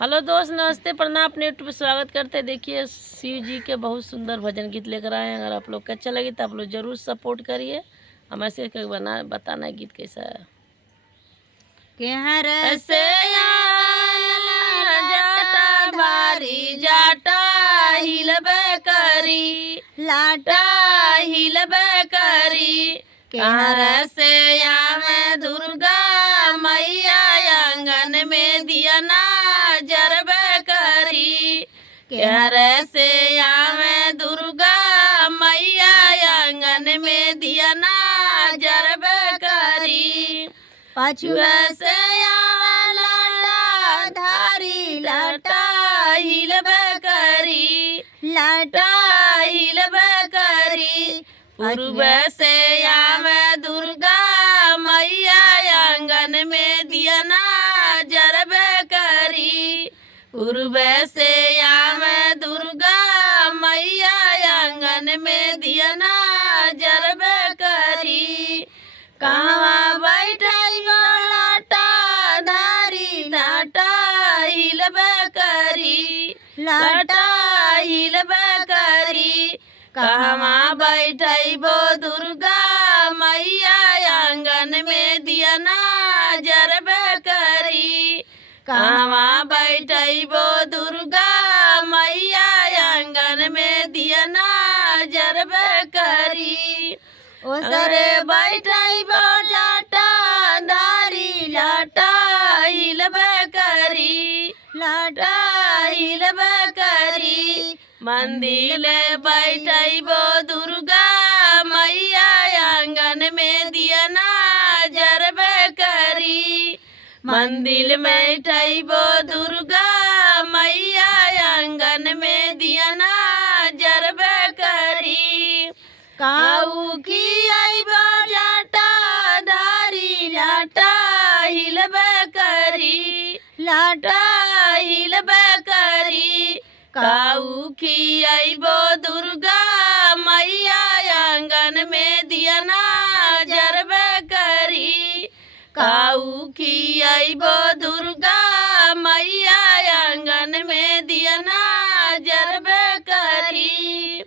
Hello दोस्त, नमस्ते, प्रणाम। अपने यूट्यूब पर स्वागत करते हैं। देखिए, शिव जी के बहुत सुंदर भजन गीत लेकर आए हैं। अगर आप लोग को अच्छा लगे तो आप लोग ज़रूर सपोर्ट करिए। हम ऐसे बताना है गीत कैसा है। के हर ऐसे जाटा भारी जाटा हिलबे करी, लाटा हिलबे करी। के हर से में दुर्गा मैया आंगन में दिया ना जरबे करी। हर से में दुर्गा मैया आंगन में दिया ना जरबे करी। पछुआ से लाटा धारी लाटा हिलबे करी, लाटा हिलबे करी। पूर्व से में दुर्गा मैया आंगन में दिया ना जरबे करी। पूर्व से में दुर्गा मैया आंगन में दिया ना जरबे करी। कहाँ बैठाई लाटा धारी लाटा हिलबे करी, लाटा हिलबे करी। कहाँ बैठाई बो दुर्गा मैया आंगन में दिया ना जरबे करी। कहाँ बैठाई बो दुर्गा मैया आंगन में दिया ना जरबे करी। ओसरे बैठाई बो जाटा धारी लाटा हिलबे करी, लाटा हिलबे करी। मंदिर बैठाई बो दुर्गा मैया आंगन में दिया ना जरबे करी। मंदिर में बैठाई बो दुर्गा मैया आंगन में दिया ना जरबे करी। काऊ की आई बो जाटा धारी लाटा हिलबे करी, लाटा हिलबे करी। काऊ की आई बो दुर्गा मैया आंगन में दिया ना जरबे करी। काऊ की आई बो दुर्गा मैया आंगन में दिया ना जरबे करी।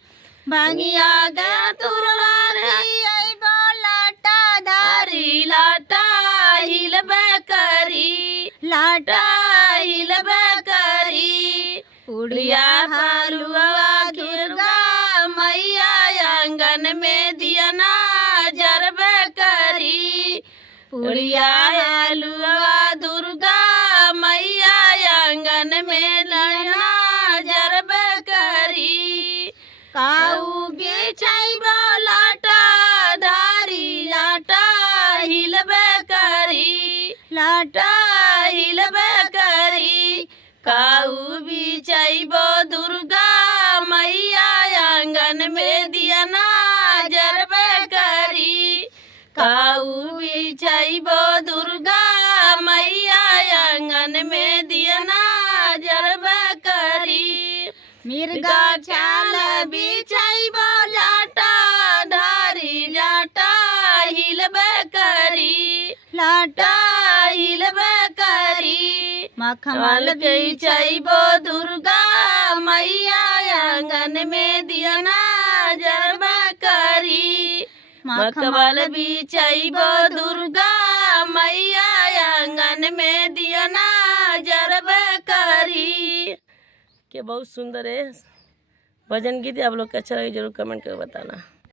भांगिया गया तुरवारी आई बो लाटा धारी लाटा हिलबे करी, लाटा हिलबे करी। उड़िया हलुआ दुर्गा मैया आंगन में दिया ना जरबे करी। उड़िया हलुआ दुर्गा मैया आंगन में दिया जरबे करी। काऊ बिछाई बो लाटा धारी लाटा हिलबे करी, लाटा हिलबे करी। काऊ बिछाई बो दुर्गा मैया आंगन में दिया ना जरबे करी। काऊ बिछाई बो दुर्गा मैया आंगन में दिया ना जरबे करी। मिर्गा चाल बिछाई बो लाटा धारी लाटा हिलबे करी, लाटा हिलबे करी। मखमल बिछाई बो दुर्गा मैया आंगन में दिया ना जरबे करी। मखमल बिछाई बो दुर्गा मैया आंगन में दिया ना जरबे करी। के बहुत सुंदर है भजन गीत। आप लोग को अच्छा लगे जरूर कमेंट करके बताना।